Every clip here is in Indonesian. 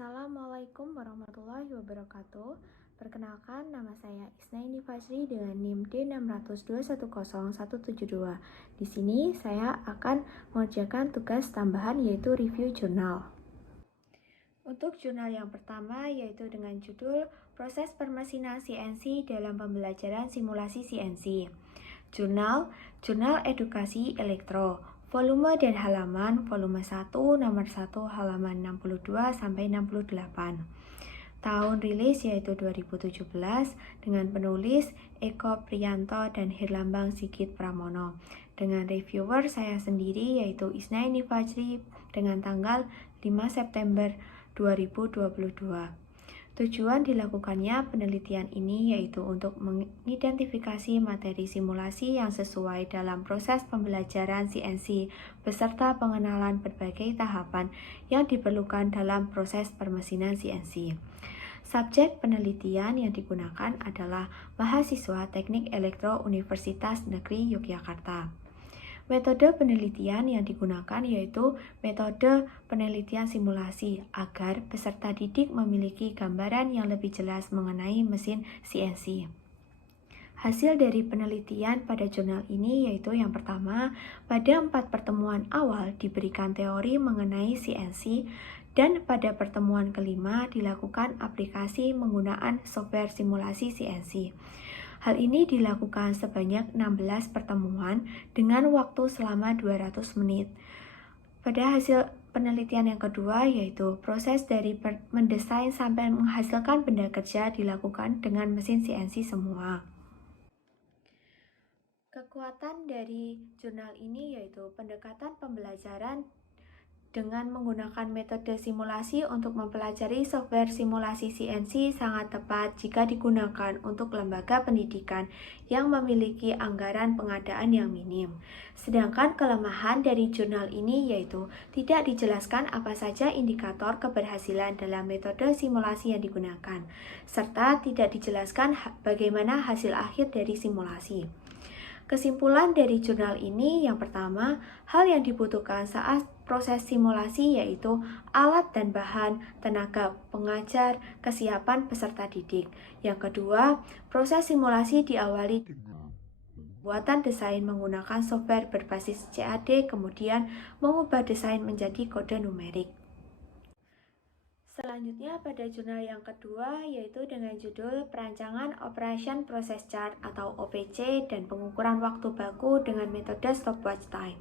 Assalamualaikum warahmatullahi wabarakatuh. Perkenalkan, nama saya Isnaini Fajri dengan NIM D602101172. Di sini saya akan mengerjakan tugas tambahan yaitu review jurnal. Untuk jurnal yang pertama yaitu dengan judul Proses Permesinan CNC dalam Pembelajaran Simulasi CNC. Jurnal Edukasi Elektro. Volume dan halaman, volume 1, nomor 1, halaman 62 sampai 68. Tahun rilis yaitu 2017 dengan penulis Eko Priyanto dan Herlambang Sigit Pramono. Dengan reviewer saya sendiri yaitu Isnaini Fajri dengan tanggal 5 September 2022. Tujuan dilakukannya penelitian ini yaitu untuk mengidentifikasi materi simulasi yang sesuai dalam proses pembelajaran CNC beserta pengenalan berbagai tahapan yang diperlukan dalam proses permesinan CNC. Subjek penelitian yang digunakan adalah mahasiswa Teknik Elektro Universitas Negeri Yogyakarta. Metode penelitian yang digunakan yaitu metode penelitian simulasi agar peserta didik memiliki gambaran yang lebih jelas mengenai mesin CNC. Hasil dari penelitian pada jurnal ini yaitu yang pertama, pada 4 pertemuan awal diberikan teori mengenai CNC dan pada pertemuan kelima dilakukan aplikasi menggunakan software simulasi CNC. Hal ini dilakukan sebanyak 16 pertemuan dengan waktu selama 200 menit. Pada hasil penelitian yang kedua yaitu proses dari mendesain sampai menghasilkan benda kerja dilakukan dengan mesin CNC semua. Kekuatan dari jurnal ini yaitu pendekatan pembelajaran dengan menggunakan metode simulasi untuk mempelajari software simulasi CNC sangat tepat jika digunakan untuk lembaga pendidikan yang memiliki anggaran pengadaan yang minim. Sedangkan kelemahan dari jurnal ini yaitu tidak dijelaskan apa saja indikator keberhasilan dalam metode simulasi yang digunakan, serta tidak dijelaskan bagaimana hasil akhir dari simulasi. Kesimpulan dari jurnal ini yang pertama, hal yang dibutuhkan saat proses simulasi yaitu alat dan bahan, tenaga pengajar, kesiapan peserta didik. Yang kedua, proses simulasi diawali dengan pembuatan desain menggunakan software berbasis CAD, kemudian mengubah desain menjadi kode numerik. Selanjutnya pada jurnal yang kedua yaitu dengan judul Perancangan Operation Process Chart atau OPC dan pengukuran waktu baku dengan metode stopwatch time.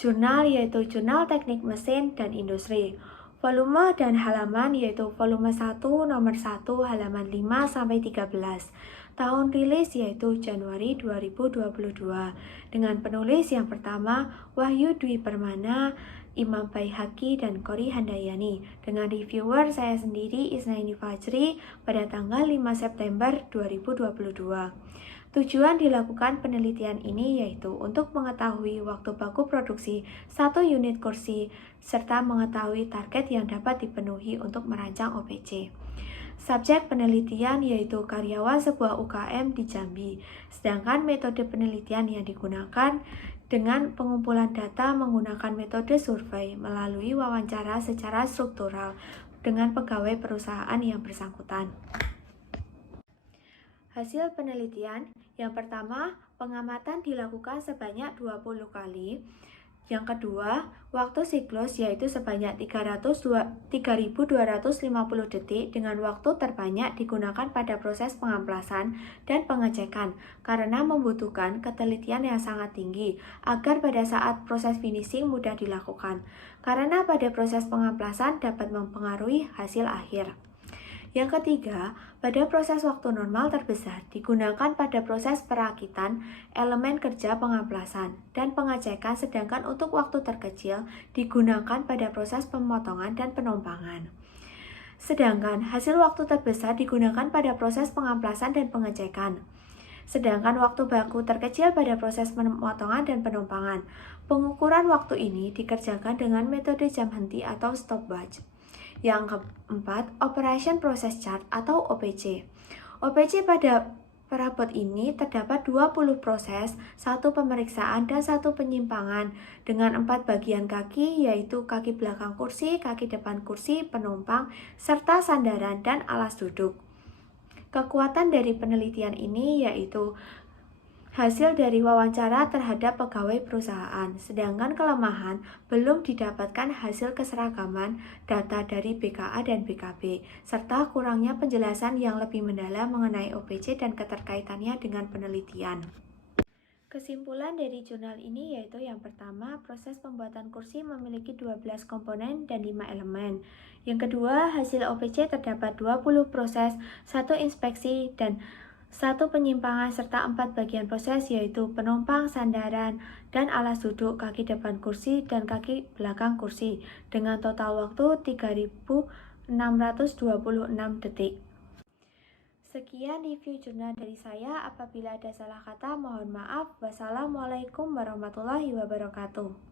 Jurnal yaitu Jurnal Teknik Mesin dan Industri. Volume dan halaman yaitu volume 1 nomor 1 halaman 5 sampai 13. Tahun rilis yaitu Januari 2022 dengan penulis yang pertama Wahyu Dwi Permana, Imam Baihaqi dan Kori Handayani. Dengan reviewer saya sendiri Isnaini Fajri pada tanggal 5 September 2022. Tujuan dilakukan penelitian ini yaitu untuk mengetahui waktu baku produksi 1 unit kursi serta mengetahui target yang dapat dipenuhi untuk merancang OPC. Subjek penelitian yaitu karyawan sebuah UKM di Jambi. Sedangkan metode penelitian yang digunakan dengan pengumpulan data menggunakan metode survei melalui wawancara secara struktural dengan pegawai perusahaan yang bersangkutan. Hasil penelitian yang pertama, pengamatan dilakukan sebanyak 20 kali. Yang kedua, waktu siklus yaitu sebanyak 3.250 detik dengan waktu terbanyak digunakan pada proses pengamplasan dan pengecekan karena membutuhkan ketelitian yang sangat tinggi agar pada saat proses finishing mudah dilakukan karena pada proses pengamplasan dapat mempengaruhi hasil akhir. Yang ketiga, pada proses waktu normal terbesar digunakan pada proses perakitan elemen kerja pengamplasan dan pengecekan, sedangkan untuk waktu terkecil digunakan pada proses pemotongan dan penumpangan. Sedangkan hasil waktu terbesar digunakan pada proses pengamplasan dan pengecekan. Sedangkan waktu baku terkecil pada proses pemotongan dan penumpangan. Pengukuran waktu ini dikerjakan dengan metode jam henti atau stopwatch. Yang keempat, Operation Process Chart atau OPC. OPC pada Perabot ini terdapat 20 proses, 1 pemeriksaan, dan 1 penyimpangan dengan 4 bagian kaki, yaitu kaki belakang kursi, kaki depan kursi, penumpang, serta sandaran dan alas duduk. Kekuatan dari penelitian ini yaitu hasil dari wawancara terhadap pegawai perusahaan, sedangkan kelemahan belum didapatkan hasil keseragaman data dari BKA dan BKB, serta kurangnya penjelasan yang lebih mendalam mengenai OPC dan keterkaitannya dengan penelitian. Kesimpulan dari jurnal ini yaitu yang pertama, proses pembuatan kursi memiliki 12 komponen dan 5 elemen. Yang kedua, hasil OPC terdapat 20 proses, 1 inspeksi, dan 1 penyimpangan serta 4 bagian proses yaitu penumpang, sandaran, dan alas duduk, kaki depan kursi, dan kaki belakang kursi dengan total waktu 3.626 detik. Sekian review jurnal dari saya. Apabila ada salah kata, mohon maaf. Wassalamualaikum warahmatullahi wabarakatuh.